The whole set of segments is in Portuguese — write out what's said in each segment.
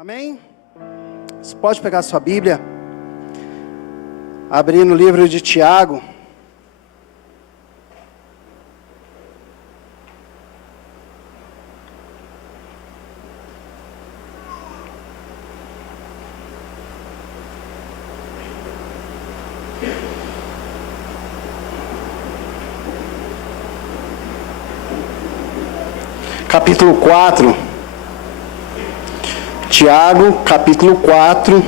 Amém? Você pode pegar sua Bíblia, abrir no livro de Tiago. Capítulo 4. Tiago, capítulo 4.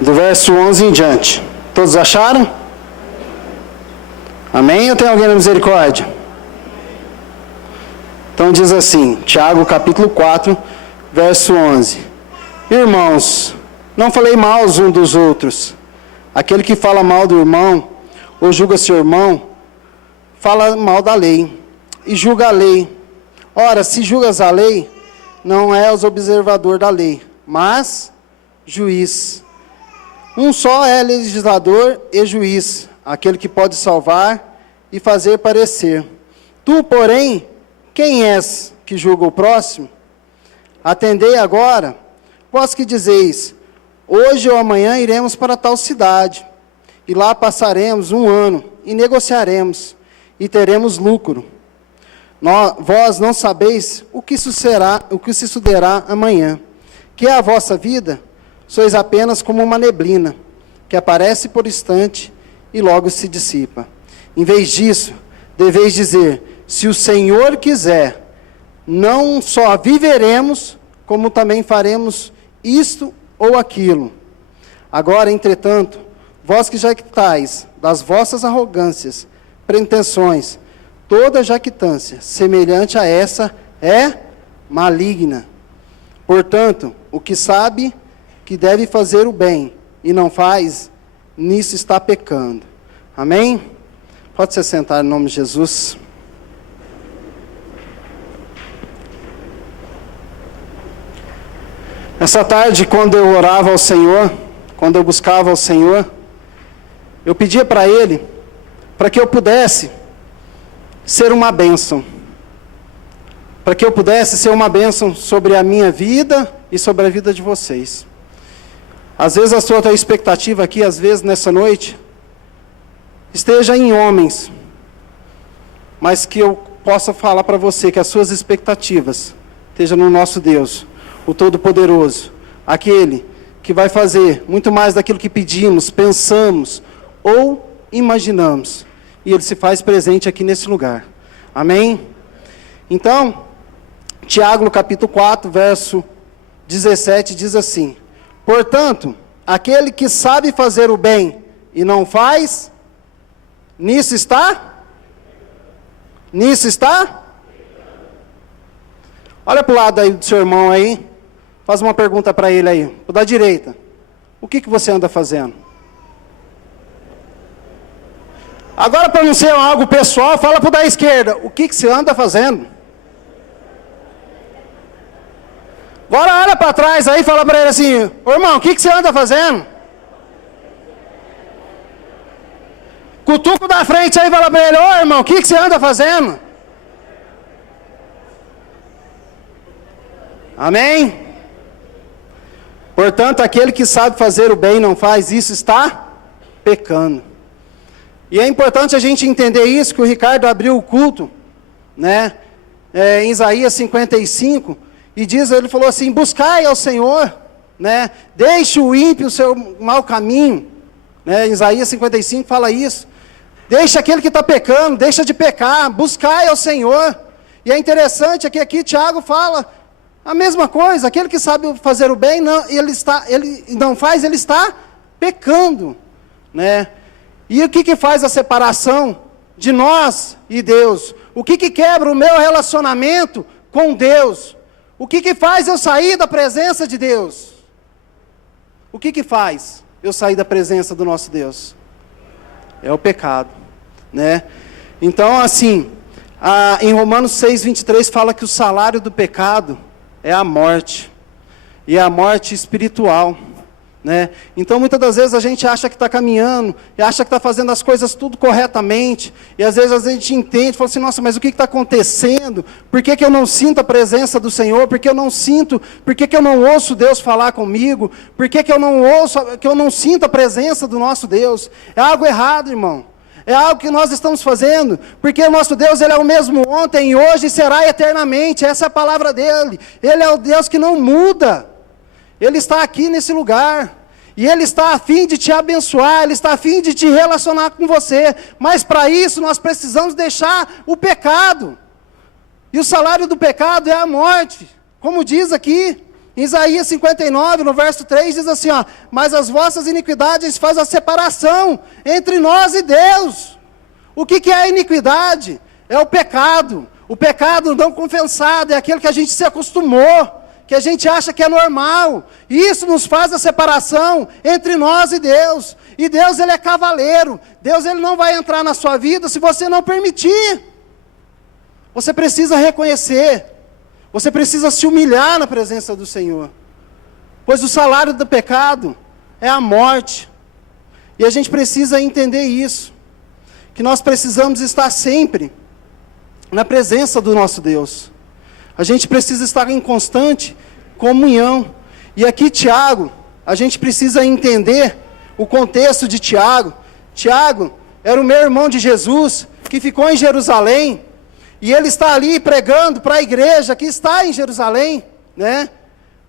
Do verso 11 em diante. Todos acharam? Amém? Ou tem alguém na misericórdia? Então diz assim, Tiago, capítulo 4, verso 11. Irmãos, não falei mal uns dos outros. Aquele que fala mal do irmão, ou julga seu irmão, fala mal da lei, e julga a lei. Ora, se julgas a lei, não és observador da lei, mas juiz. Um só é legislador e juiz, aquele que pode salvar e fazer parecer. Tu, porém, quem és que julga o próximo? Atendei agora, vós que dizeis, hoje ou amanhã iremos para tal cidade, e lá passaremos um ano, e negociaremos, e teremos lucro. Vós não sabeis o que se sucederá amanhã, que é a vossa vida, sois apenas como uma neblina, que aparece por instante, e logo se dissipa. Em vez disso, deveis dizer, se o Senhor quiser, não só viveremos, como também faremos isto ou aquilo. Agora, entretanto, vós que jactais das vossas arrogâncias, pretensões, toda jactância semelhante a essa é maligna. Portanto, o que sabe que deve fazer o bem e não faz, nisso está pecando. Amém? Pode se sentar em nome de Jesus. Essa tarde, quando eu orava ao Senhor, quando eu buscava ao Senhor, eu pedia para Ele, para que eu pudesse ser uma bênção. Para que eu pudesse ser uma bênção sobre a minha vida e sobre a vida de vocês. Às vezes a sua expectativa aqui, às vezes nessa noite, esteja em homens, mas que eu possa falar para você que as suas expectativas estejam no nosso Deus, o Todo-Poderoso, aquele que vai fazer muito mais daquilo que pedimos, pensamos ou imaginamos. E Ele se faz presente aqui nesse lugar. Amém? Então, Tiago, no capítulo 4, verso 17, diz assim, portanto, aquele que sabe fazer o bem e não faz, nisso está? Nisso está? Olha para o lado aí do seu irmão aí. Faz uma pergunta para ele aí, o da direita. O que você anda fazendo? Agora, para não ser algo pessoal, fala para o da esquerda. O que você anda fazendo? Agora olha para trás aí e fala para ele assim, ô irmão, o que você anda fazendo? Cutuco da frente aí e fala para ele, ô irmão, o que você anda fazendo? Amém? Portanto, aquele que sabe fazer o bem e não faz isso está pecando. E é importante a gente entender isso, que o Ricardo abriu o culto, né, em Isaías 55, e ele falou assim, buscai ao Senhor, né, deixe o ímpio o seu mau caminho, né, Isaías 55 fala isso, deixa aquele que está pecando, deixa de pecar, buscai ao Senhor. E é interessante que aqui Tiago fala a mesma coisa, aquele que sabe fazer o bem, ele não faz, ele está pecando, né? E o que faz a separação de nós e Deus? O que quebra o meu relacionamento com Deus? O que faz eu sair da presença de Deus? O que faz eu sair da presença do nosso Deus? É o pecado, né? Então, assim, em Romanos 6:23 fala que o salário do pecado é a morte, e é a morte espiritual, né? Então, muitas das vezes a gente acha que está caminhando, e acha que está fazendo as coisas tudo corretamente, e às vezes a gente entende, fala assim, nossa, mas o que está acontecendo? Por que eu não sinto a presença do Senhor? Por que eu não sinto? Por que eu não ouço Deus falar comigo? Por que eu não ouço, que eu não sinto a presença do nosso Deus? É algo errado, irmão. É algo que nós estamos fazendo, porque o nosso Deus, Ele é o mesmo ontem, hoje e será eternamente. Essa é a palavra dEle. Ele é o Deus que não muda. Ele está aqui nesse lugar, e Ele está a fim de te abençoar, Ele está a fim de te relacionar com você, mas para isso nós precisamos deixar o pecado, e o salário do pecado é a morte, como diz aqui, em Isaías 59, no verso 3, diz assim, ó, mas as vossas iniquidades fazem a separação entre nós e Deus. O que é a iniquidade? É o pecado não confessado, é aquele que a gente se acostumou, que a gente acha que é normal, e isso nos faz a separação entre nós e Deus. E Deus, Ele é cavaleiro. Deus, Ele não vai entrar na sua vida se você não permitir. Você precisa reconhecer, você precisa se humilhar na presença do Senhor, pois o salário do pecado é a morte, e a gente precisa entender isso, que nós precisamos estar sempre na presença do nosso Deus. A gente precisa estar em constante comunhão. E aqui Tiago, a gente precisa entender o contexto de Tiago. Tiago era o meu irmão de Jesus, que ficou em Jerusalém, e ele está ali pregando para a igreja que está em Jerusalém, né?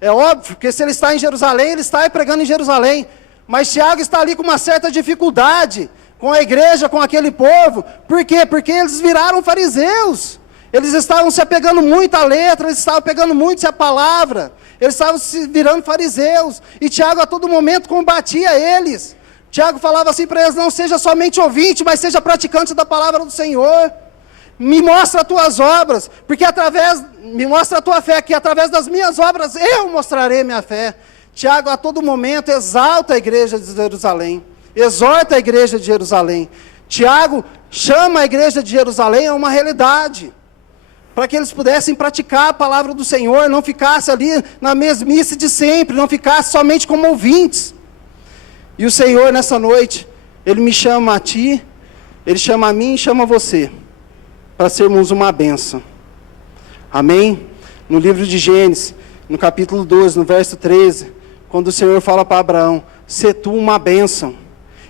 É óbvio que se ele está em Jerusalém, ele está pregando em Jerusalém, mas Tiago está ali com uma certa dificuldade, com a igreja, com aquele povo. Por quê? Porque eles viraram fariseus. Eles estavam se apegando muito à letra, eles estavam pegando muito à palavra, eles estavam se virando fariseus, e Tiago a todo momento combatia eles. Tiago falava assim para eles, não seja somente ouvinte, mas seja praticante da palavra do Senhor. Me mostra as tuas obras, porque me mostra a tua fé, que através das minhas obras eu mostrarei minha fé. Tiago a todo momento exalta a igreja de Jerusalém, exorta a igreja de Jerusalém. Tiago chama a igreja de Jerusalém a uma realidade, para que eles pudessem praticar a palavra do Senhor, não ficasse ali na mesmice de sempre, não ficasse somente como ouvintes. E o Senhor nessa noite, Ele me chama a ti, Ele chama a mim e chama você, para sermos uma bênção. Amém? No livro de Gênesis, no capítulo 12, no verso 13, quando o Senhor fala para Abraão, sê tu uma bênção.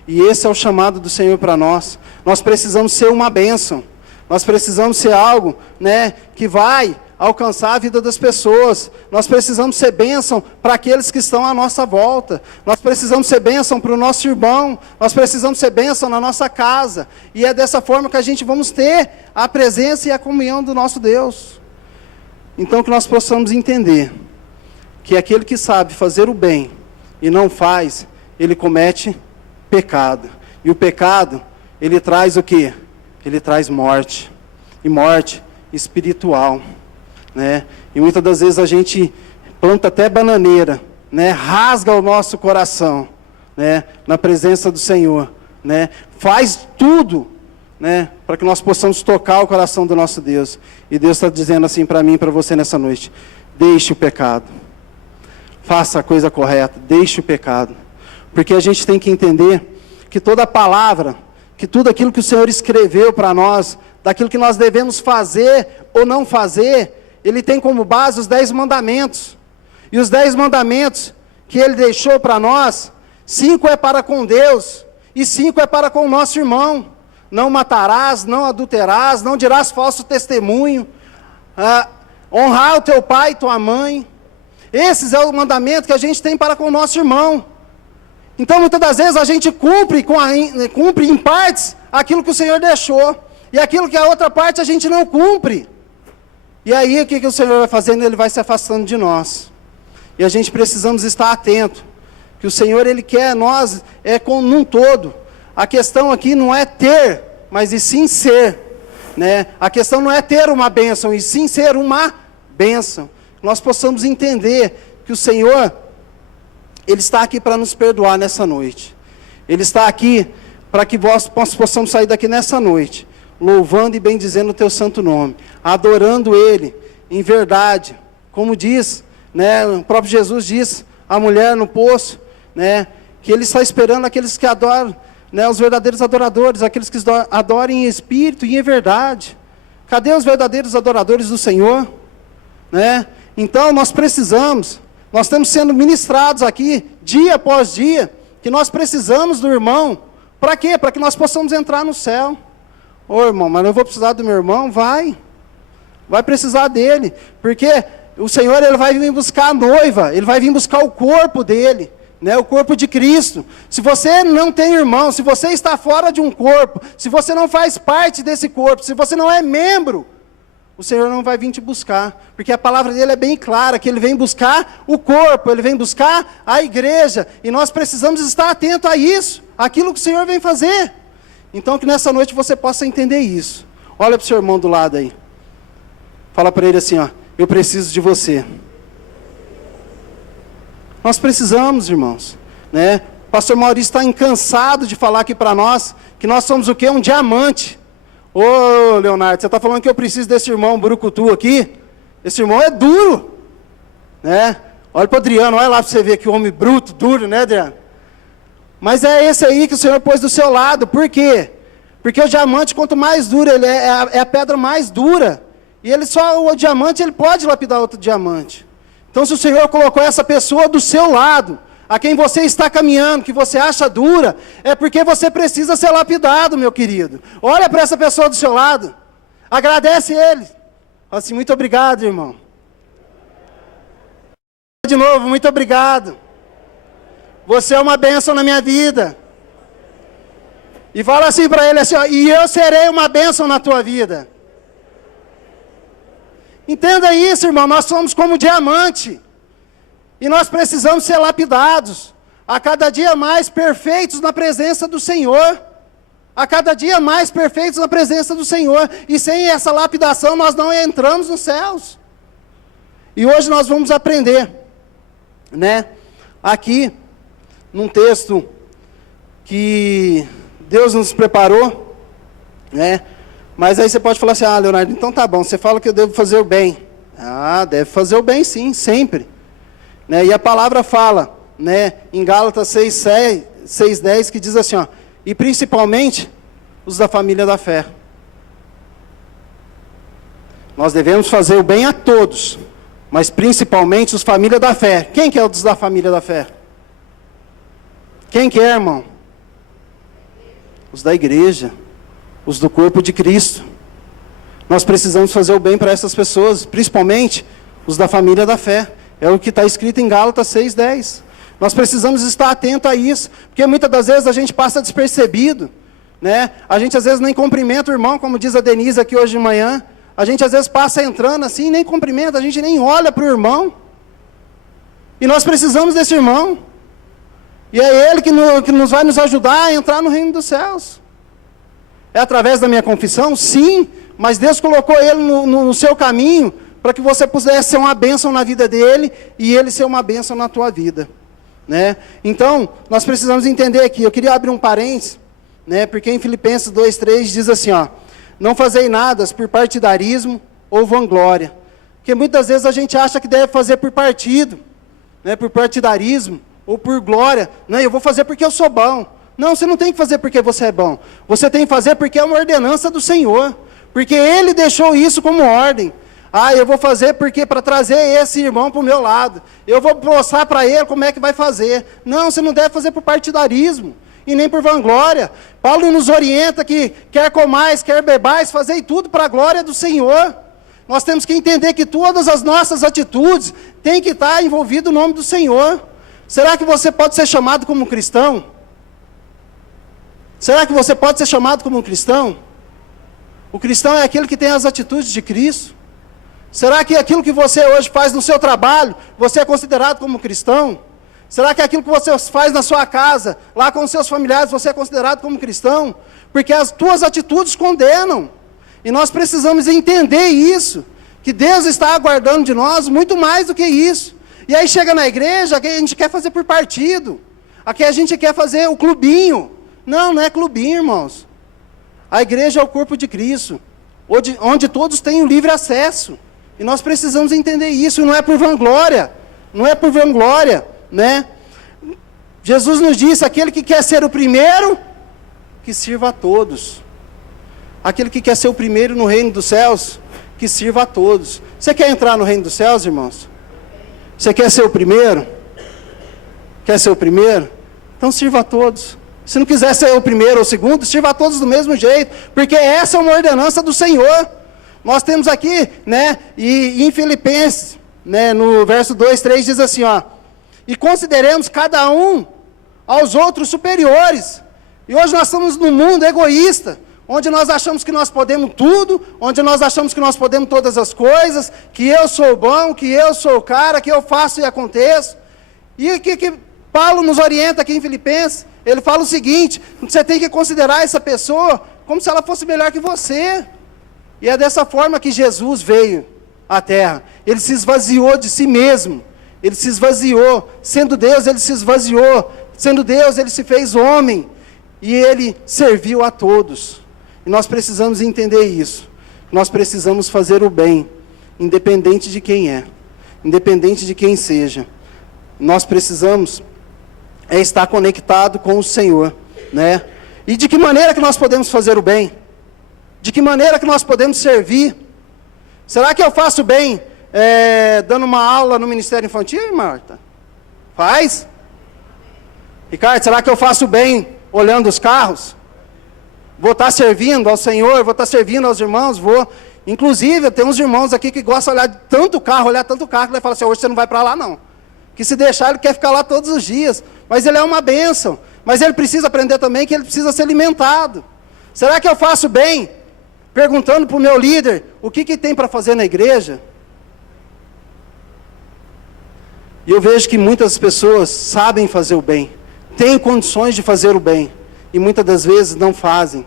E esse é o chamado do Senhor para nós. Nós precisamos ser uma bênção. Nós precisamos ser algo, né, que vai alcançar a vida das pessoas. Nós precisamos ser bênção para aqueles que estão à nossa volta. Nós precisamos ser bênção para o nosso irmão. Nós precisamos ser bênção na nossa casa. E é dessa forma que a gente vamos ter a presença e a comunhão do nosso Deus. Então que nós possamos entender que aquele que sabe fazer o bem e não faz, ele comete pecado. E o pecado, ele traz o quê? Ele traz morte, e morte espiritual, né? E muitas das vezes a gente planta até bananeira, né? Rasga o nosso coração, né? Na presença do Senhor, né? Faz tudo, né? Para que nós possamos tocar o coração do nosso Deus. E Deus está dizendo assim para mim e para você nessa noite, deixe o pecado, faça a coisa correta, deixe o pecado, porque a gente tem que entender que toda palavra, que tudo aquilo que o Senhor escreveu para nós, daquilo que nós devemos fazer ou não fazer, Ele tem como base os 10 mandamentos. E os 10 mandamentos que Ele deixou para nós, 5 é para com Deus, e 5 é para com o nosso irmão. Não matarás, não adulterarás, não dirás falso testemunho, honrar o teu pai e tua mãe. Esses é o mandamento que a gente tem para com o nosso irmão. Então, muitas das vezes, a gente cumpre em partes aquilo que o Senhor deixou. E aquilo que a outra parte a gente não cumpre. E aí, o que o Senhor vai fazendo? Ele vai se afastando de nós. E a gente precisamos estar atento. Que o Senhor, Ele quer nós, como um todo. A questão aqui não é ter, mas e sim ser. Né? A questão não é ter uma bênção, e sim ser uma bênção. Nós possamos entender que o Senhor, Ele está aqui para nos perdoar nessa noite. Ele está aqui para que nós possamos sair daqui nessa noite, louvando e bendizendo o teu santo nome, adorando Ele em verdade. Como diz, né, o próprio Jesus diz, a mulher no poço, né, que Ele está esperando aqueles que adoram, né, os verdadeiros adoradores, aqueles que adorem em espírito e em verdade. Cadê os verdadeiros adoradores do Senhor? Né? Então, nós estamos sendo ministrados aqui, dia após dia, que nós precisamos do irmão. Para quê? Para que nós possamos entrar no céu. Ô irmão, mas eu vou precisar do meu irmão? Vai precisar dele, porque o Senhor, Ele vai vir buscar a noiva, Ele vai vir buscar o corpo dele, né, o corpo de Cristo. Se você não tem irmão, se você está fora de um corpo, se você não faz parte desse corpo, se você não é membro, o Senhor não vai vir te buscar, porque a palavra dele é bem clara, que Ele vem buscar o corpo, Ele vem buscar a igreja, e nós precisamos estar atentos a isso, aquilo que o Senhor vem fazer. Então que nessa noite você possa entender isso. Olha para o seu irmão do lado aí, fala para ele assim, ó, eu preciso de você. Nós precisamos, irmãos, né? O pastor Maurício está cansado de falar aqui para nós, que nós somos o quê? Um diamante. Ô, Leonardo, você está falando que eu preciso desse irmão brucutu aqui? Esse irmão é duro, né? Olha para o Adriano, olha lá para você ver que homem bruto, duro, né, Adriano? Mas é esse aí que o Senhor pôs do seu lado. Por quê? Porque o diamante, quanto mais duro ele é a pedra mais dura. E o diamante, ele pode lapidar outro diamante. Então, se o Senhor colocou essa pessoa do seu lado, a quem você está caminhando, que você acha dura, é porque você precisa ser lapidado, meu querido. Olha para essa pessoa do seu lado, agradece ele. Fala assim, muito obrigado, irmão. De novo, muito obrigado. Você é uma bênção na minha vida. E fala assim para ele, assim, ó, e eu serei uma bênção na tua vida. Entenda isso, irmão, nós somos como diamante, e nós precisamos ser lapidados, a cada dia mais perfeitos na presença do Senhor, a cada dia mais perfeitos na presença do Senhor, e sem essa lapidação nós não entramos nos céus. E hoje nós vamos aprender, né, aqui, num texto que Deus nos preparou, né, mas aí você pode falar assim, Leonardo, então tá bom, você fala que eu devo fazer o bem. Deve fazer o bem sim, sempre. Né? E a palavra fala, né, em Gálatas 6:10, que diz assim, ó, e principalmente os da família da fé. Nós devemos fazer o bem a todos, mas principalmente os família da fé. Quem que é os da família da fé? Quem que é, irmão? Os da igreja. Os do corpo de Cristo. Nós precisamos fazer o bem para essas pessoas, principalmente os da família da fé. É o que está escrito em Gálatas 6:10. Nós precisamos estar atentos a isso, porque muitas das vezes a gente passa despercebido, né? A gente às vezes nem cumprimenta o irmão, como diz a Denise aqui hoje de manhã. A gente às vezes passa entrando assim, nem cumprimenta, a gente nem olha para o irmão. E nós precisamos desse irmão. E é ele que nos vai nos ajudar a entrar no reino dos céus. É através da minha confissão? Sim, mas Deus colocou ele no seu caminho para que você pudesse ser uma bênção na vida dele e ele ser uma bênção na tua vida, né? Então, nós precisamos entender aqui, eu queria abrir um parênteses, né? Porque em Filipenses 2:3 diz assim, ó, não fazei nada por partidarismo ou vanglória, porque muitas vezes a gente acha que deve fazer por partido, né? Por partidarismo ou por glória, né? Eu vou fazer porque eu sou bom. Não, você não tem que fazer porque você é bom. Você tem que fazer porque é uma ordenança do Senhor. Porque Ele deixou isso como ordem. Eu vou fazer porque para trazer esse irmão para o meu lado. Eu vou mostrar para ele como é que vai fazer. Não, você não deve fazer por partidarismo. E nem por vanglória. Paulo nos orienta que quer comais, quer bebais, fazei tudo para a glória do Senhor. Nós temos que entender que todas as nossas atitudes têm que estar envolvido o nome do Senhor. Será que você pode ser chamado como cristão? Será que você pode ser chamado como um cristão? O cristão é aquele que tem as atitudes de Cristo. Será que aquilo que você hoje faz no seu trabalho, você é considerado como cristão? Será que aquilo que você faz na sua casa, lá com os seus familiares, você é considerado como cristão? Porque as tuas atitudes condenam. E nós precisamos entender isso, que Deus está aguardando de nós muito mais do que isso. E aí chega na igreja, que a gente quer fazer por partido. Aqui a gente quer fazer o clubinho. Não é clubinho, irmãos. A igreja é o corpo de Cristo, onde todos têm o livre acesso. E nós precisamos entender isso, não é por vanglória, né? Jesus nos disse, aquele que quer ser o primeiro, que sirva a todos. Aquele que quer ser o primeiro no reino dos céus, que sirva a todos. Você quer entrar no reino dos céus, irmãos? Você quer ser o primeiro? Quer ser o primeiro? Então sirva a todos. Se não quiser ser o primeiro ou o segundo, sirva a todos do mesmo jeito, porque essa é uma ordenança do Senhor. Nós temos aqui, né, e em Filipenses, né, no verso 2, 3 diz assim, ó, e consideremos cada um aos outros superiores. E hoje nós estamos num mundo egoísta, onde nós achamos que nós podemos tudo, onde nós achamos que nós podemos todas as coisas, que eu sou bom, que eu sou o cara, que eu faço e aconteço. E que Paulo nos orienta aqui em Filipenses, ele fala o seguinte, você tem que considerar essa pessoa como se ela fosse melhor que você. E é dessa forma que Jesus veio à terra. Ele se esvaziou de si mesmo. Ele se esvaziou. Sendo Deus, ele se esvaziou. Sendo Deus, ele se fez homem. E ele serviu a todos. E nós precisamos entender isso. Nós precisamos fazer o bem, independente de quem é, independente de quem seja. Nós precisamos estar conectado com o Senhor, né? E de que maneira que nós podemos fazer o bem? De que maneira que nós podemos servir? Será que eu faço bem dando uma aula no Ministério Infantil, Marta? Faz? Ricardo, será que eu faço bem olhando os carros? Vou estar servindo ao Senhor, vou estar servindo aos irmãos, vou. Inclusive, eu tenho uns irmãos aqui que gostam de olhar tanto carro, que ele fala assim, hoje você não vai para lá não. Que se deixar, ele quer ficar lá todos os dias. Mas ele é uma bênção. Mas ele precisa aprender também que ele precisa ser alimentado. Será que eu faço bem? Perguntando para o meu líder, o que tem para fazer na igreja? E eu vejo que muitas pessoas sabem fazer o bem, têm condições de fazer o bem, e muitas das vezes não fazem,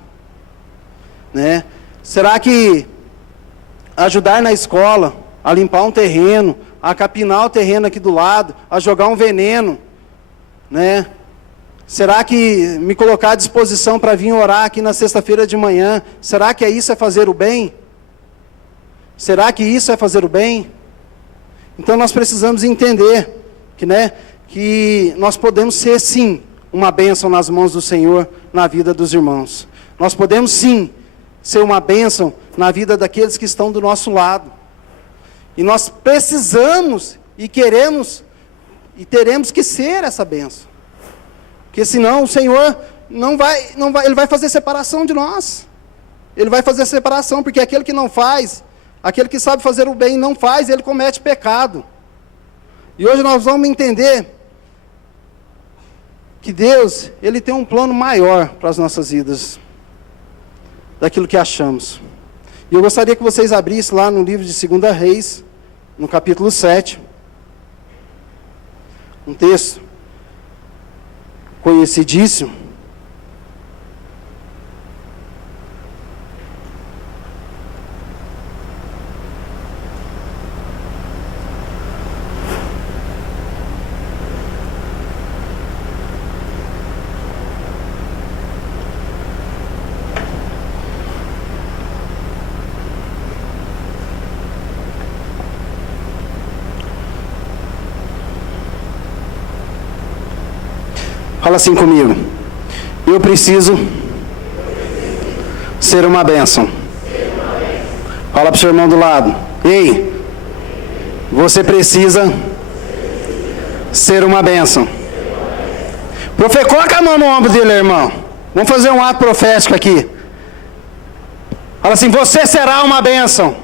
né? Será que ajudar na escola, a limpar um terreno, a capinar o terreno aqui do lado, a jogar um veneno, né? Será que me colocar à disposição para vir orar aqui na sexta-feira de manhã, será que isso é fazer o bem? Será que isso é fazer o bem? Então nós precisamos entender que, né, que nós podemos ser sim uma bênção nas mãos do Senhor na vida dos irmãos. Nós podemos sim ser uma bênção na vida daqueles que estão do nosso lado. E nós precisamos e queremos e teremos que ser essa bênção. Porque senão o Senhor não vai, ele vai fazer separação de nós. Ele vai fazer separação, porque aquele que não faz, aquele que sabe fazer o bem e não faz, ele comete pecado. E hoje nós vamos entender que Deus, ele tem um plano maior para as nossas vidas, daquilo que achamos. E eu gostaria que vocês abrissem lá no livro de 2 Reis, no capítulo 7, um texto conhecidíssimo. Fala assim comigo. Eu preciso ser uma bênção. Fala para o seu irmão do lado. Ei, você precisa ser uma bênção. Coloca a mão no ombro dele, irmão. Vamos fazer um ato profético aqui. Fala assim, você será uma bênção.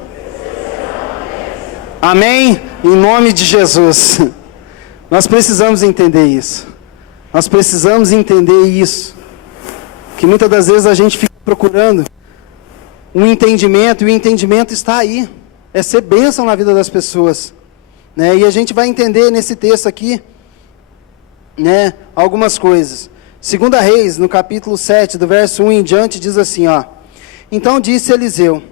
Amém? Em nome de Jesus. Nós precisamos entender isso. Nós precisamos entender isso, que muitas das vezes a gente fica procurando um entendimento, e o entendimento está aí, é ser bênção na vida das pessoas, né? E a gente vai entender nesse texto aqui, né, algumas coisas. 2 Reis, no capítulo 7, do verso 1 em diante, diz assim, ó, então disse Eliseu,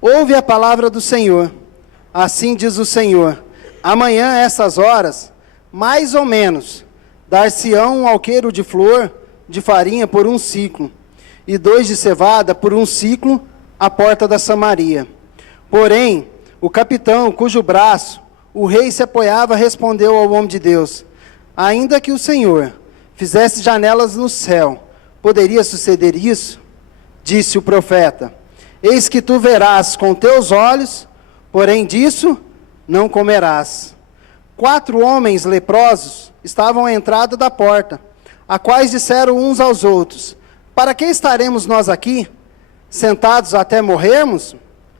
ouve a palavra do Senhor, assim diz o Senhor, amanhã a essas horas, mais ou menos, dar-se-ão um alqueiro de flor de farinha por 1 ciclo, e 2 de cevada por 1 ciclo, à porta da Samaria. Porém, o capitão, cujo braço o rei se apoiava, respondeu ao homem de Deus, ainda que o Senhor fizesse janelas no céu, poderia suceder isso? Disse o profeta: eis que tu verás com teus olhos, porém disso não comerás. 4 homens leprosos estavam à entrada da porta, a quais disseram uns aos outros: para que estaremos nós aqui, sentados até morrermos?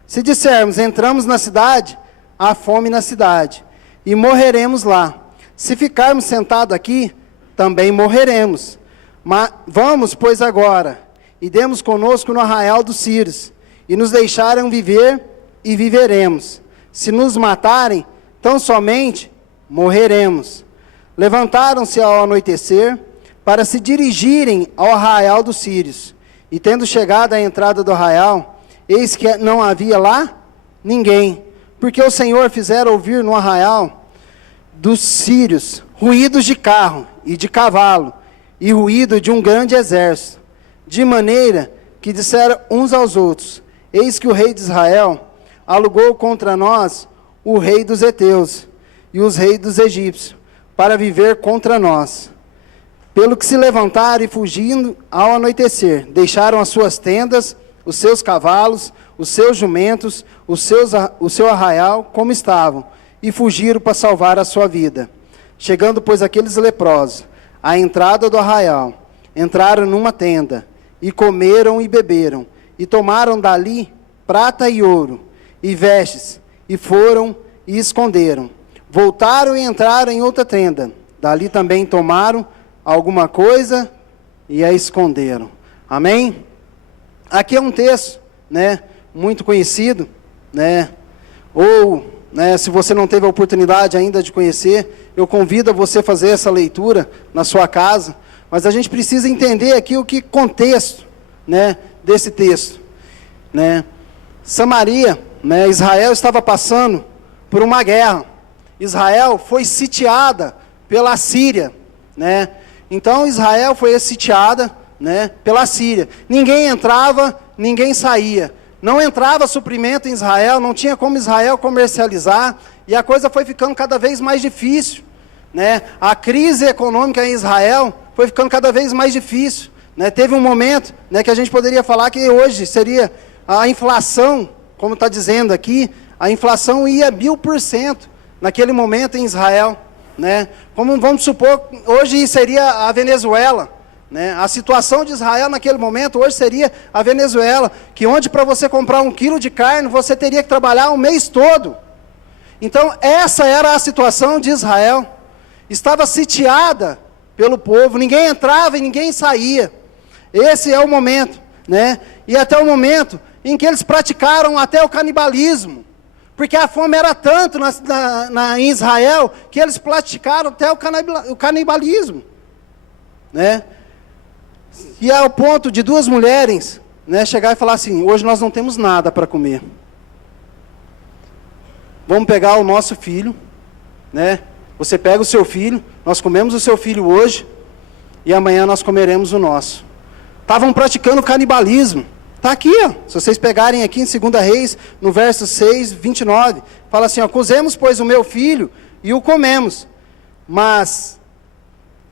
Se dissermos, entramos na cidade, há fome na cidade, e morreremos lá. Se ficarmos sentados aqui, também morreremos. Mas vamos, pois, agora, e demos conosco no arraial dos Sírios, e nos deixaram viver, e viveremos. Se nos matarem, tão somente morreremos. Levantaram-se ao anoitecer, para se dirigirem ao arraial dos Sírios. E tendo chegado à entrada do arraial, eis que não havia lá ninguém, porque o Senhor fizera ouvir no arraial dos sírios ruídos de carro e de cavalo, e ruído de um grande exército, de maneira que disseram uns aos outros: eis que o rei de Israel alugou contra nós o rei dos heteus e os reis dos egípcios, para viver contra nós. Pelo que se levantaram e fugindo ao anoitecer, deixaram as suas tendas, os seus cavalos, os seus jumentos, o seu arraial como estavam, e fugiram para salvar a sua vida. Chegando, pois, aqueles leprosos à entrada do arraial, entraram numa tenda, e comeram e beberam, e tomaram dali prata e ouro, e vestes, e foram e esconderam. Voltaram e entraram em outra tenda, dali também tomaram alguma coisa e a esconderam. Amém? Aqui é um texto, né, muito conhecido, né, ou, né, se você não teve a oportunidade ainda de conhecer, eu convido a você a fazer essa leitura na sua casa, mas a gente precisa entender aqui o que contexto, né, desse texto, né. Samaria, né, Israel estava passando por uma guerra. Israel foi sitiada pela Síria, né. Então Israel foi sitiada, né, pela Síria. Ninguém entrava, ninguém saía. Não entrava suprimento em Israel, não tinha como Israel comercializar, e a coisa foi ficando cada vez mais difícil, né? A crise econômica em Israel foi ficando cada vez mais difícil, né? Teve um momento, né, que a gente poderia falar que hoje seria a inflação, como está dizendo aqui, a inflação ia 1000% naquele momento em Israel, né? Como vamos supor, hoje seria a Venezuela, né? A situação de Israel naquele momento, hoje seria a Venezuela, que onde para você comprar 1 quilo de carne, você teria que trabalhar um mês todo. Então, essa era a situação de Israel. Estava sitiada pelo povo, ninguém entrava e ninguém saía. Esse é o momento, né? E até o momento em que eles praticaram até o canibalismo. Porque a fome era tanto em Israel, que eles praticaram até o canibalismo, né? E ao ponto de 2 mulheres, né, chegar e falar assim: hoje nós não temos nada para comer. Vamos pegar o nosso filho, né? Você pega o seu filho, nós comemos o seu filho hoje, e amanhã nós comeremos o nosso. Estavam praticando canibalismo. Está aqui, ó. Se vocês pegarem aqui em 2 Reis, no verso 6, 29, fala assim, ó: cozemos, pois, o meu filho, e o comemos. Mas,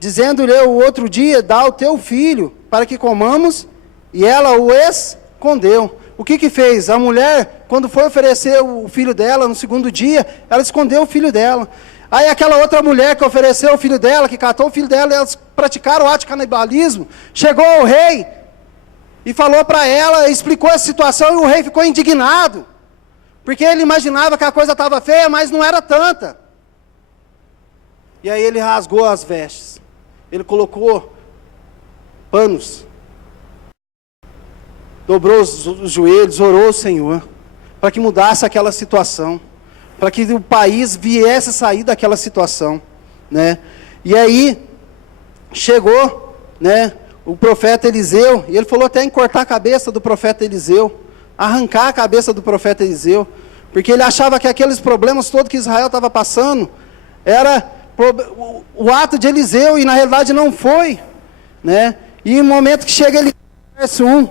dizendo-lhe o outro dia, dá o teu filho, para que comamos, e ela o escondeu. O que fez? A mulher, quando foi oferecer o filho dela, no 2º dia, ela escondeu o filho dela. Aí aquela outra mulher que ofereceu o filho dela, que catou o filho dela, elas praticaram o ato de canibalismo, chegou ao rei, e falou para ela, explicou a situação, e o rei ficou indignado, porque ele imaginava que a coisa estava feia, mas não era tanta. E aí ele rasgou as vestes, ele colocou panos, dobrou os joelhos, orou ao Senhor, para que mudasse aquela situação, para que o país viesse a sair daquela situação, né? E aí, chegou, né, o profeta Eliseu, e ele falou até em cortar a cabeça do profeta Eliseu, arrancar a cabeça do profeta Eliseu, porque ele achava que aqueles problemas todos que Israel estava passando, era o ato de Eliseu, e na realidade não foi, né? E no momento que chega Eliseu,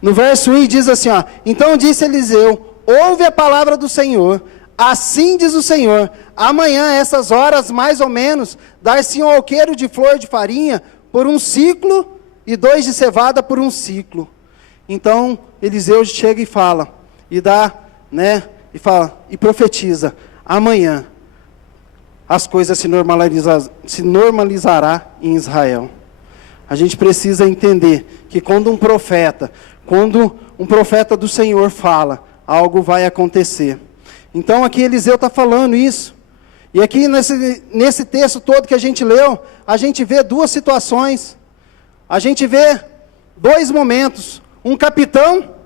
no verso 1 diz assim, ó: então disse Eliseu: ouve a palavra do Senhor, assim diz o Senhor, amanhã, essas horas mais ou menos, dar-se um alqueiro de flor de farinha por um ciclo e 2 de cevada por um ciclo. Então, Eliseu chega e fala, e dá, né, e profetiza, amanhã as coisas se normalizará em Israel. A gente precisa entender que quando um profeta do Senhor fala, algo vai acontecer. Então aqui Eliseu está falando isso. E aqui nesse texto todo que a gente leu, a gente vê 2 situações. A gente vê 2 momentos. Um capitão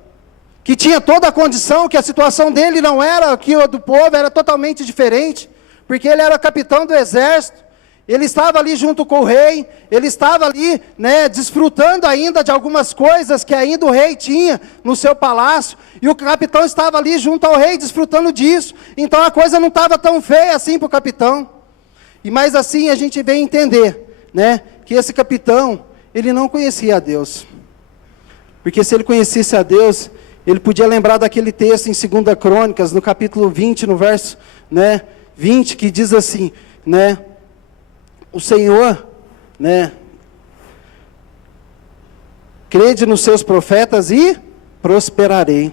que tinha toda a condição, que a situação dele não era que a do povo, era totalmente diferente, porque ele era capitão do exército, ele estava ali junto com o rei, ele estava ali, né, desfrutando ainda de algumas coisas que ainda o rei tinha no seu palácio, e o capitão estava ali junto ao rei, desfrutando disso, então a coisa não estava tão feia assim para o capitão. Mas assim a gente vem entender, né, que esse capitão, ele não conhecia a Deus, porque se ele conhecesse a Deus, ele podia lembrar daquele texto em 2 Crônicas, no capítulo 20, no verso, né, 20, que diz assim, né, o Senhor, né, crede nos seus profetas e prosperarei.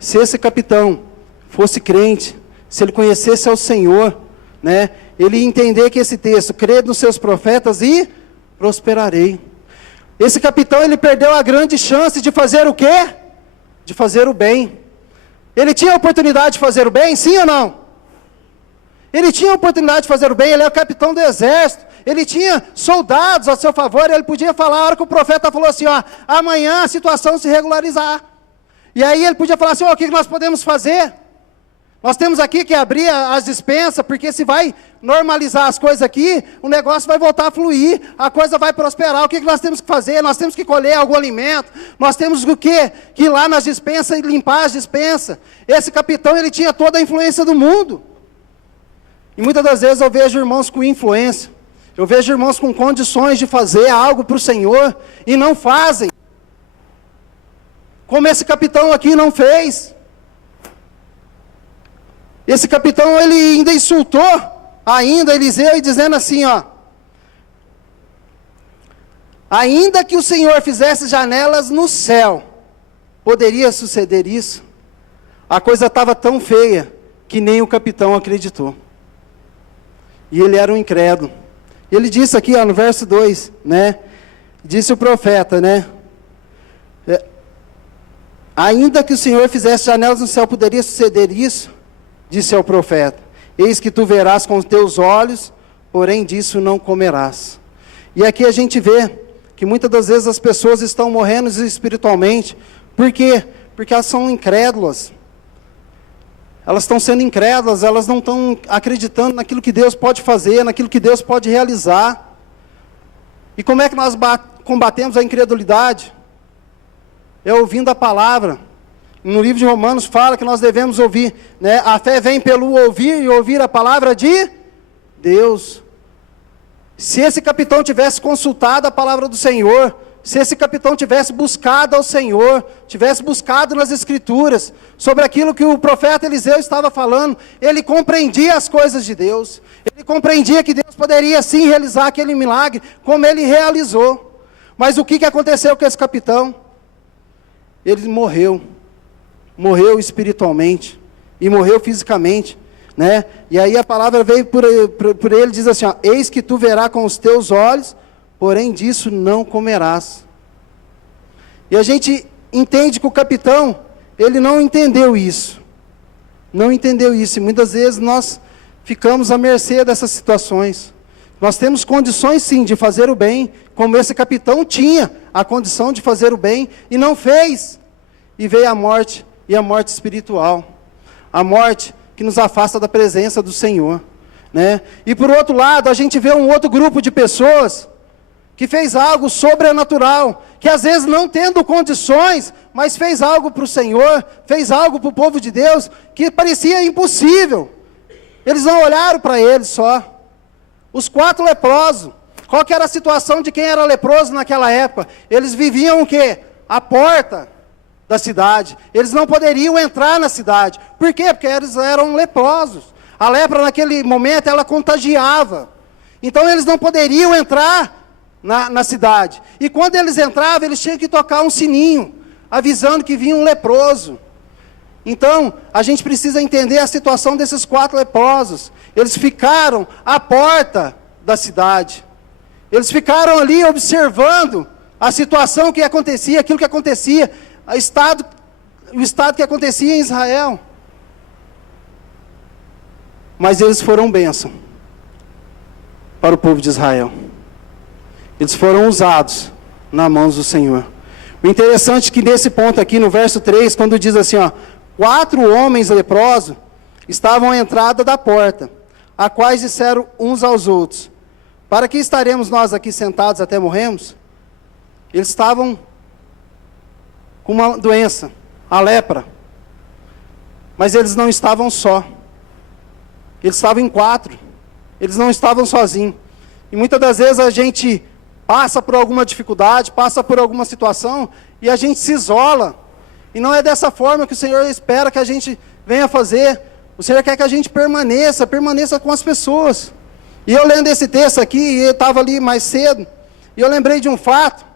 Se esse capitão fosse crente, se ele conhecesse ao Senhor, né, ele ia entender que esse texto, crede nos seus profetas e prosperarei. Esse capitão, ele perdeu a grande chance de fazer o quê? De fazer o bem. Ele tinha a oportunidade de fazer o bem, sim ou não? Ele tinha a oportunidade de fazer o bem, ele é o capitão do exército, ele tinha soldados a seu favor, ele podia falar, a hora que o profeta falou assim, ó, amanhã a situação se regularizar. E aí ele podia falar assim, ó, o que nós podemos fazer? Nós temos aqui que abrir as dispensas, porque se vai normalizar as coisas aqui, o negócio vai voltar a fluir, a coisa vai prosperar. O que nós temos que fazer? Nós temos que colher algum alimento, nós temos o quê? Que ir lá nas dispensas e limpar as dispensas. Esse capitão, ele tinha toda a influência do mundo. E muitas das vezes eu vejo irmãos com influência, eu vejo irmãos com condições de fazer algo para o Senhor, e não fazem. Como esse capitão aqui não fez. Esse capitão, ele ainda insultou, Eliseu, e dizendo assim, ó, ainda que o Senhor fizesse janelas no céu, poderia suceder isso? A coisa estava tão feia, que nem o capitão acreditou. E ele era um incrédulo. Ele disse aqui, ó, no verso 2, né, disse o profeta, né, ainda que o Senhor fizesse janelas no céu, poderia suceder isso? Disse ao profeta, eis que tu verás com os teus olhos, porém disso não comerás. E aqui a gente vê que muitas das vezes as pessoas estão morrendo espiritualmente. Por quê? Porque elas são incrédulas. Elas estão sendo incrédulas, elas não estão acreditando naquilo que Deus pode fazer, naquilo que Deus pode realizar. E como é que nós combatemos a incredulidade? É ouvindo a palavra. No livro de Romanos fala que nós devemos ouvir, né? A fé vem pelo ouvir e ouvir a palavra de Deus. Se esse capitão tivesse consultado a palavra do Senhor, se esse capitão tivesse buscado ao Senhor, tivesse buscado nas Escrituras, sobre aquilo que o profeta Eliseu estava falando, ele compreendia as coisas de Deus, ele compreendia que Deus poderia sim realizar aquele milagre, como ele realizou. Mas o que aconteceu com esse capitão? Ele morreu espiritualmente, e morreu fisicamente, né? E aí a palavra veio por ele, diz assim, ó, eis que tu verás com os teus olhos, porém disso não comerás. E a gente entende que o capitão, ele não entendeu isso, e muitas vezes nós ficamos à mercê dessas situações. Nós temos condições sim de fazer o bem, como esse capitão tinha a condição de fazer o bem, e não fez, e veio a morte, e a morte espiritual, a morte que nos afasta da presença do Senhor, né? E por outro lado, a gente vê um outro grupo de pessoas, que fez algo sobrenatural, que às vezes não tendo condições, mas fez algo para o Senhor, fez algo para o povo de Deus, que parecia impossível. Eles não olharam para eles só. Os 4 leprosos, qual que era a situação de quem era leproso naquela época? Eles viviam o quê? À porta da cidade. Eles não poderiam entrar na cidade. Por quê? Porque eles eram leprosos. A lepra, naquele momento, ela contagiava. Então, eles não poderiam entrar na cidade. E quando eles entravam, eles tinham que tocar um sininho, avisando que vinha um leproso. Então, a gente precisa entender a situação desses 4 leprosos. Eles ficaram à porta da cidade. Eles ficaram ali observando a situação que acontecia, aquilo que acontecia, o estado que acontecia em Israel. Mas eles foram bênção para o povo de Israel. Eles foram usados nas mãos do Senhor. O interessante é que nesse ponto aqui, no verso 3, quando diz assim, 4 homens leprosos estavam à entrada da porta, a quais disseram uns aos outros: para que estaremos nós aqui sentados até morrermos? Eles estavam com uma doença, a lepra. Mas eles não estavam só. Eles estavam em 4. Eles não estavam sozinhos. E muitas das vezes a gente passa por alguma dificuldade, passa por alguma situação, e a gente se isola. E não é dessa forma que o Senhor espera que a gente venha fazer. O Senhor quer que a gente permaneça com as pessoas. E eu lendo esse texto aqui, eu estava ali mais cedo, e eu lembrei de um fato,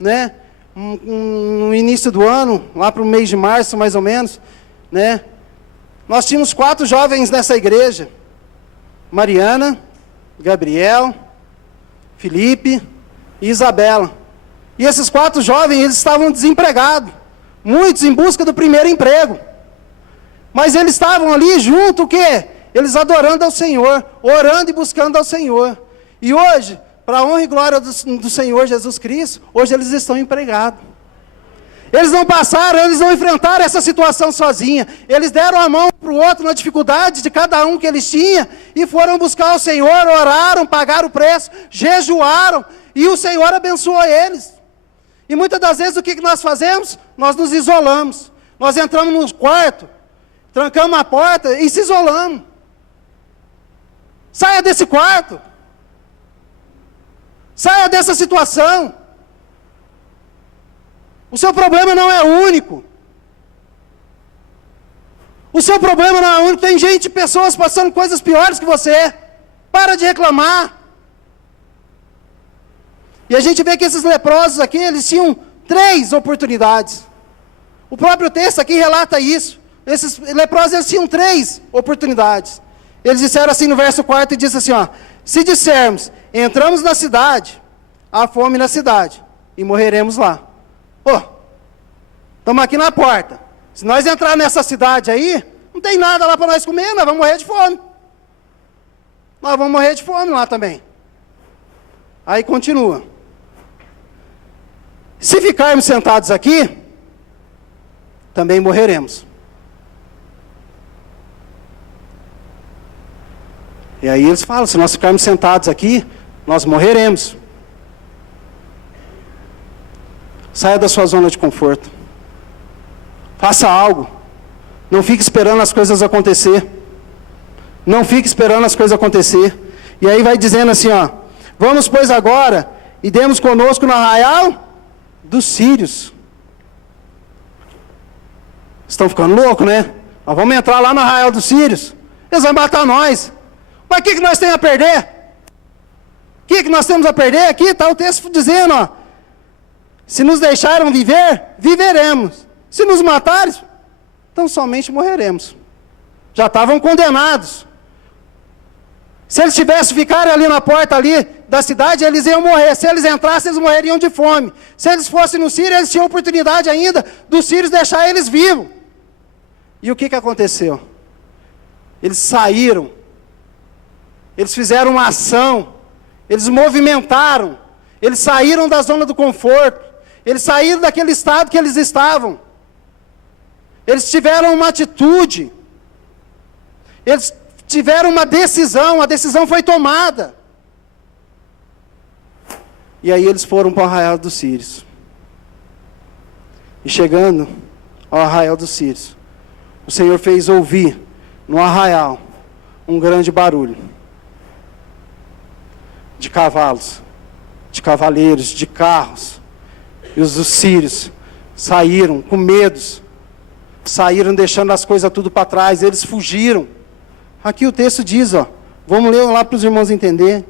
né? No início do ano, lá para o mês de março, mais ou menos, né? Nós tínhamos 4 jovens nessa igreja: Mariana, Gabriel, Felipe e Isabela. E esses 4 jovens, eles estavam desempregados, muitos em busca do primeiro emprego. Mas eles estavam ali junto, o quê? Eles adorando ao Senhor, orando e buscando ao Senhor. E hoje, para a honra e glória do Senhor Jesus Cristo, hoje eles estão empregados. Eles não passaram, eles não enfrentaram essa situação sozinhos. Eles deram a mão para o outro na dificuldade de cada um que eles tinham, e foram buscar o Senhor, oraram, pagaram o preço, jejuaram, e o Senhor abençoou eles. E muitas das vezes o que nós fazemos? Nós nos isolamos. Nós entramos no quarto, trancamos a porta e se isolamos. Saia desse quarto. Saia dessa situação. O seu problema não é único. O seu problema não é único. Tem gente, pessoas passando coisas piores que você. Para de reclamar. E a gente vê que esses leprosos aqui, eles tinham 3 oportunidades. O próprio texto aqui relata isso. Esses leprosos, eles tinham 3 oportunidades. Eles disseram assim no verso 4, e disse assim, se dissermos, entramos na cidade, há fome na cidade, e morreremos lá. Estamos aqui na porta. Se nós entrar nessa cidade aí, não tem nada lá para nós comer, nós vamos morrer de fome. Nós vamos morrer de fome lá também. Aí continua. Se ficarmos sentados aqui, também morreremos. E aí eles falam, se nós ficarmos sentados aqui, nós morreremos. Saia da sua zona de conforto. Faça algo. Não fique esperando as coisas acontecer. Não fique esperando as coisas acontecer. E aí vai dizendo assim, vamos, pois, agora, e demos conosco no arraial dos sírios. Estão ficando loucos, né? Nós vamos entrar lá no arraial dos sírios. Eles vão matar nós. Mas o que nós temos a perder? O que nós temos a perder? Aqui está o texto dizendo, se nos deixaram viver, viveremos. Se nos matarem, então somente morreremos. Já estavam condenados. Se eles tivessem ficado ali na porta ali da cidade, eles iam morrer. Se eles entrassem, eles morreriam de fome. Se eles fossem no Sírio, eles tinham oportunidade ainda dos sírios deixar eles vivos. E o que aconteceu? Eles saíram. Eles fizeram uma ação. Eles movimentaram. Eles saíram da zona do conforto. Eles saíram daquele estado que eles estavam. Eles tiveram uma atitude. Eles tiveram uma decisão. A decisão foi tomada. E aí eles foram para o arraial dos sírios. E chegando ao arraial dos sírios, o Senhor fez ouvir no arraial um grande barulho. De cavalos, de cavaleiros, de carros. E os sírios saíram com medos, saíram deixando as coisas tudo para trás, eles fugiram. Aqui o texto diz, vamos ler lá para os irmãos entenderem.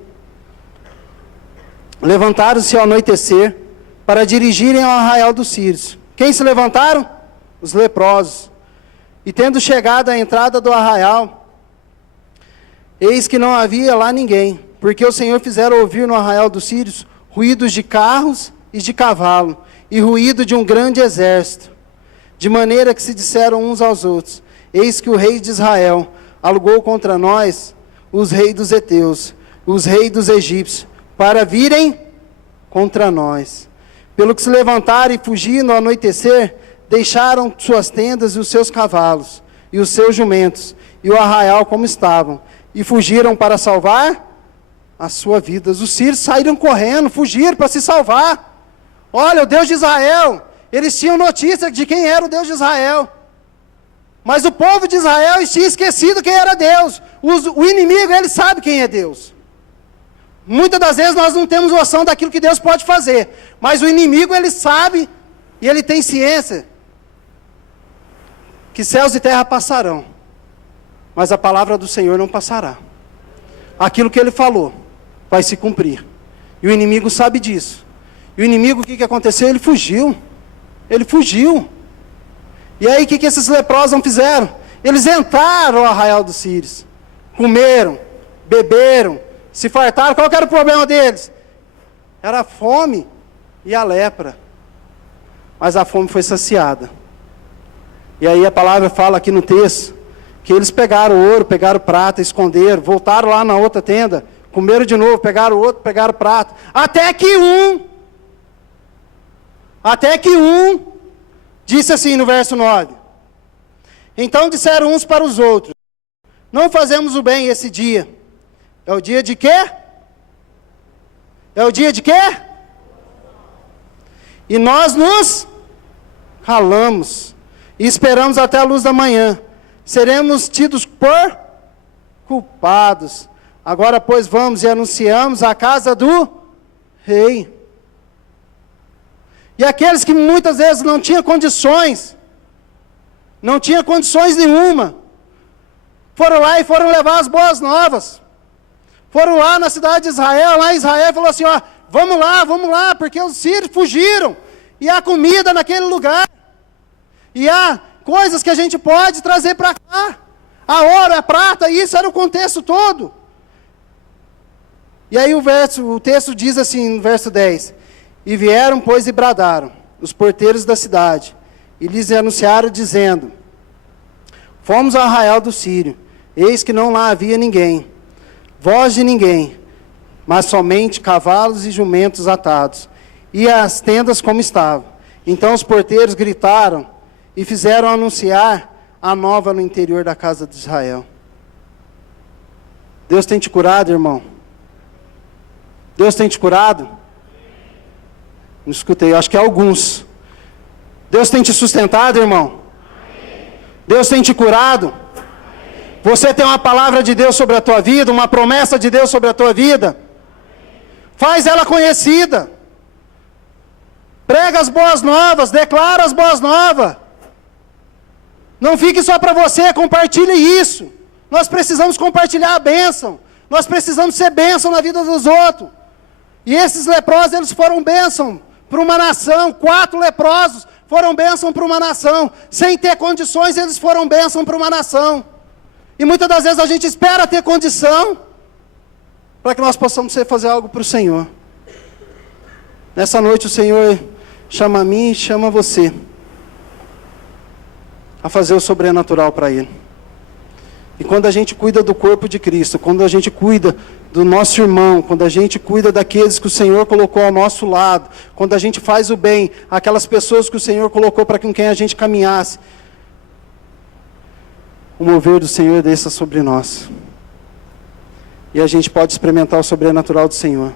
Levantaram-se ao anoitecer para dirigirem ao arraial dos sírios. Quem se levantaram? Os leprosos. E tendo chegado à entrada do arraial, eis que não havia lá ninguém, porque o Senhor fizera ouvir no arraial dos sírios ruídos de carros e de cavalo, e ruído de um grande exército, de maneira que se disseram uns aos outros: eis que o rei de Israel alugou contra nós os reis dos heteus, os reis dos egípcios, para virem contra nós. Pelo que se levantaram e fugindo ao anoitecer, deixaram suas tendas e os seus cavalos, e os seus jumentos, e o arraial como estavam, e fugiram para salvar as suas vidas. Os sírios saíram correndo, fugiram para se salvar. Olha, o Deus de Israel, eles tinham notícia de quem era o Deus de Israel. Mas o povo de Israel tinha esquecido quem era Deus. O inimigo, ele sabe quem é Deus. Muitas das vezes nós não temos noção daquilo que Deus pode fazer. Mas o inimigo, ele sabe e ele tem ciência que céus e terra passarão, mas a palavra do Senhor não passará. Aquilo que ele falou vai se cumprir. E o inimigo sabe disso. E o inimigo, o que aconteceu? Ele fugiu. Ele fugiu. E aí o que esses leprosos não fizeram? Eles entraram ao arraial dos sírios. Comeram, beberam, se fartaram. Qual que era o problema deles? Era a fome e a lepra. Mas a fome foi saciada. E aí a palavra fala aqui no texto que eles pegaram ouro, pegaram prata, esconderam, voltaram lá na outra tenda, comeram de novo, pegaram outro, pegaram prata, até que um disse assim no verso 9: então disseram uns para os outros: não fazemos o bem esse dia. É o dia de quê? É o dia de quê? E nós nos calamos e esperamos até a luz da manhã. Seremos tidos por culpados. Agora, pois, vamos e anunciamos a casa do rei. E aqueles que muitas vezes não tinham condições nenhuma, foram lá e foram levar as boas novas. Foram lá na cidade de Israel, lá em Israel, e falou assim: vamos lá, porque os sírios fugiram. E há comida naquele lugar. E há coisas que a gente pode trazer para cá. A ouro, a prata, isso era o contexto todo. E aí o texto diz assim, no verso 10: e vieram, pois, e bradaram os porteiros da cidade, e lhes anunciaram, dizendo: fomos ao arraial do Sírio, eis que não lá havia ninguém, voz de ninguém, mas somente cavalos e jumentos atados, e as tendas como estavam. Então os porteiros gritaram, e fizeram anunciar a nova no interior da casa de Israel. Deus tem te curado, irmão? Deus tem te curado? Não escutei, acho que é alguns. Deus tem te sustentado, irmão? Deus tem te curado? Você tem uma palavra de Deus sobre a tua vida, uma promessa de Deus sobre a tua vida? Faz ela conhecida. Prega as boas novas, declara as boas novas. Não fique só para você, compartilhe isso. Nós precisamos compartilhar a bênção. Nós precisamos ser bênção na vida dos outros. E esses leprosos, eles foram bênção para uma nação. 4 leprosos foram bênção para uma nação. Sem ter condições, eles foram bênção para uma nação. E muitas das vezes a gente espera ter condição para que nós possamos fazer algo para o Senhor. Nessa noite o Senhor chama a mim e chama você a fazer o sobrenatural para Ele. E quando a gente cuida do corpo de Cristo, quando a gente cuida do nosso irmão, quando a gente cuida daqueles que o Senhor colocou ao nosso lado, quando a gente faz o bem, aquelas pessoas que o Senhor colocou para com quem a gente caminhasse, o mover do Senhor desça sobre nós. E a gente pode experimentar o sobrenatural do Senhor.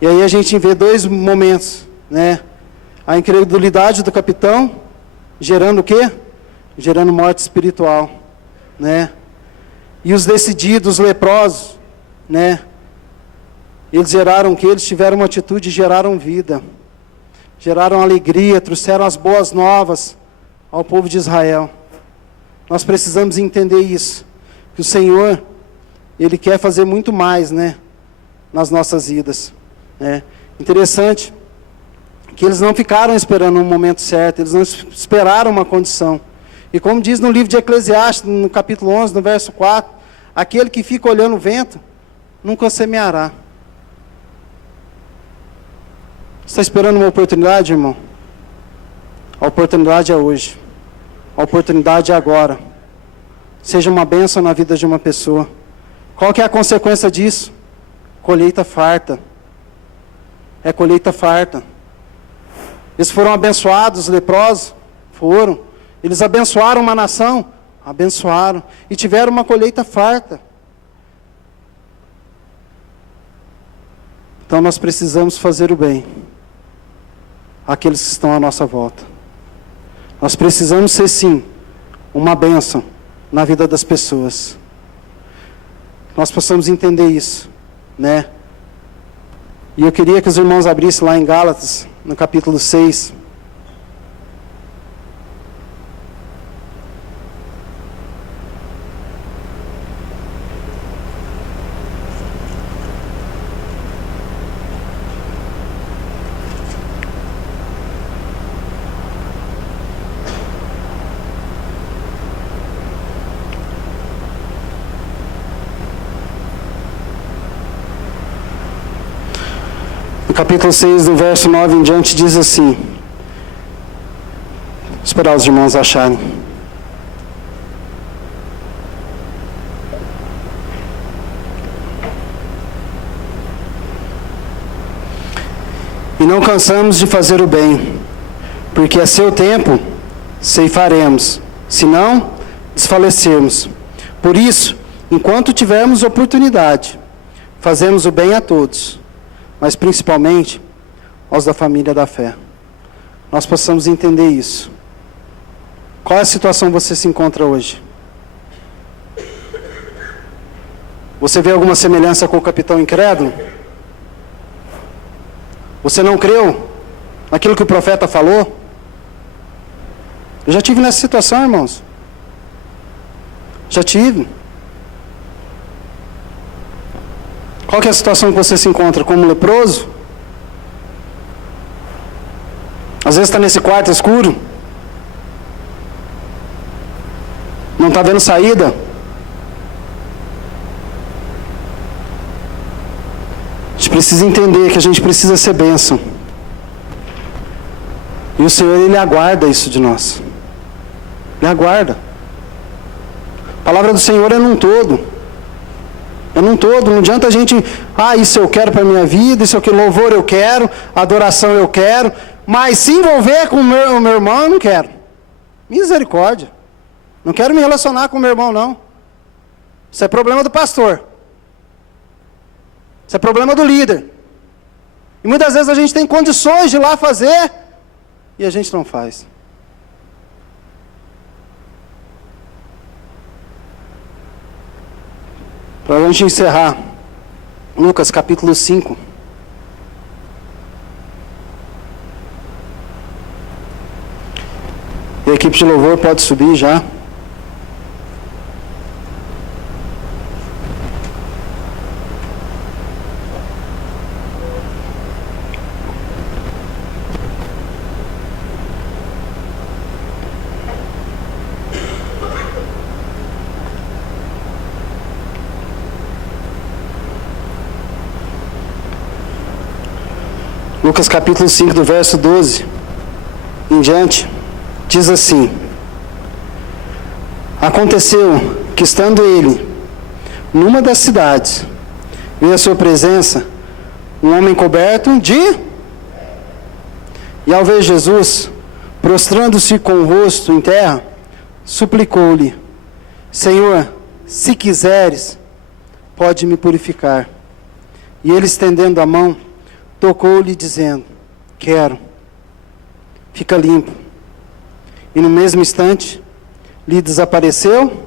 E aí a gente vê 2 momentos, né? A incredulidade do capitão, gerando o quê? Gerando morte espiritual, né? E os decididos, leprosos, né? Eles geraram o quê? Eles tiveram uma atitude e geraram vida. geraram alegria, trouxeram as boas novas ao povo de Israel. Nós precisamos entender isso, que o Senhor, Ele quer fazer muito mais, né, nas nossas vidas, né? Interessante que eles não ficaram esperando um momento certo, eles não esperaram uma condição. E como diz no livro de Eclesiastes, no capítulo 11, no verso 4, aquele que fica olhando o vento, nunca semeará. Você está esperando uma oportunidade, irmão? A oportunidade é hoje. A oportunidade é agora. Seja uma bênção na vida de uma pessoa. Qual que é a consequência disso? Colheita farta. É colheita farta. Eles foram abençoados, os leprosos? Foram. Eles abençoaram uma nação? Abençoaram. E tiveram uma colheita farta. Então nós precisamos fazer o bem àqueles que estão à nossa volta. Nós precisamos ser, sim, uma bênção na vida das pessoas. Nós possamos entender isso, né? E eu queria que os irmãos abrissem lá em Gálatas, no capítulo 6. Capítulo 6, do verso 9 em diante, diz assim. Vou esperar os irmãos acharem. E não cansamos de fazer o bem, porque a seu tempo ceifaremos, se não desfalecermos. Por isso, enquanto tivermos oportunidade, fazemos o bem a todos, mas principalmente aos da família da fé. Nós possamos entender isso. Qual é a situação que você se encontra hoje? Você vê alguma semelhança com o capitão incrédulo? Você não creu naquilo que o profeta falou? Eu já tive nessa situação, irmãos. Já tive. Qual que é a situação que você se encontra? Como leproso? Às vezes está nesse quarto escuro. Não está vendo saída. A gente precisa entender que a gente precisa ser bênção. E o Senhor, Ele aguarda isso de nós. Ele aguarda. A palavra do Senhor é num todo. É num todo, não adianta a gente, isso eu quero para a minha vida, isso aqui, louvor eu quero, adoração eu quero, mas se envolver com o meu irmão eu não quero. Misericórdia. Não quero me relacionar com o meu irmão, não. Isso é problema do pastor. Isso é problema do líder. E muitas vezes a gente tem condições de ir lá fazer, e a gente não faz. Para a gente encerrar, Lucas capítulo 5. E a equipe de louvor pode subir já. Lucas capítulo 5, do verso 12 em diante, diz assim: Aconteceu que, estando ele numa das cidades, veio à sua presença um homem coberto de... E ao ver Jesus, prostrando-se com o rosto em terra, suplicou-lhe: Senhor, se quiseres, pode me purificar. E ele, estendendo a mão, tocou-lhe, dizendo: quero, fica limpo. E no mesmo instante lhe desapareceu.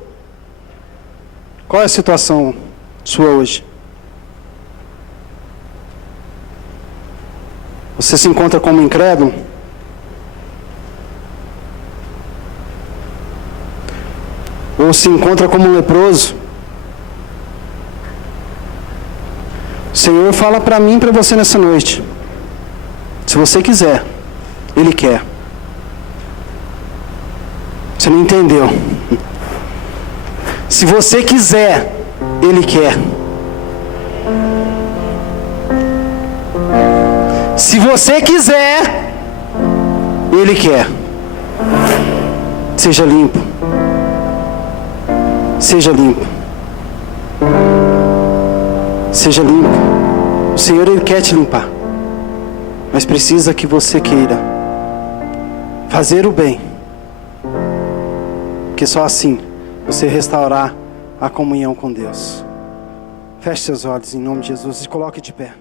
Qual é a situação sua hoje? Você se encontra como incrédulo? Ou se encontra como um leproso? O Senhor fala para mim e para você nessa noite. Se você quiser, Ele quer. Você não entendeu. Se você quiser, Ele quer. Se você quiser, Ele quer. Seja limpo. Seja limpo. Seja limpo. O Senhor, Ele quer te limpar. Mas precisa que você queira fazer o bem. Porque só assim você restaurar a comunhão com Deus. Feche seus olhos em nome de Jesus e coloque de pé.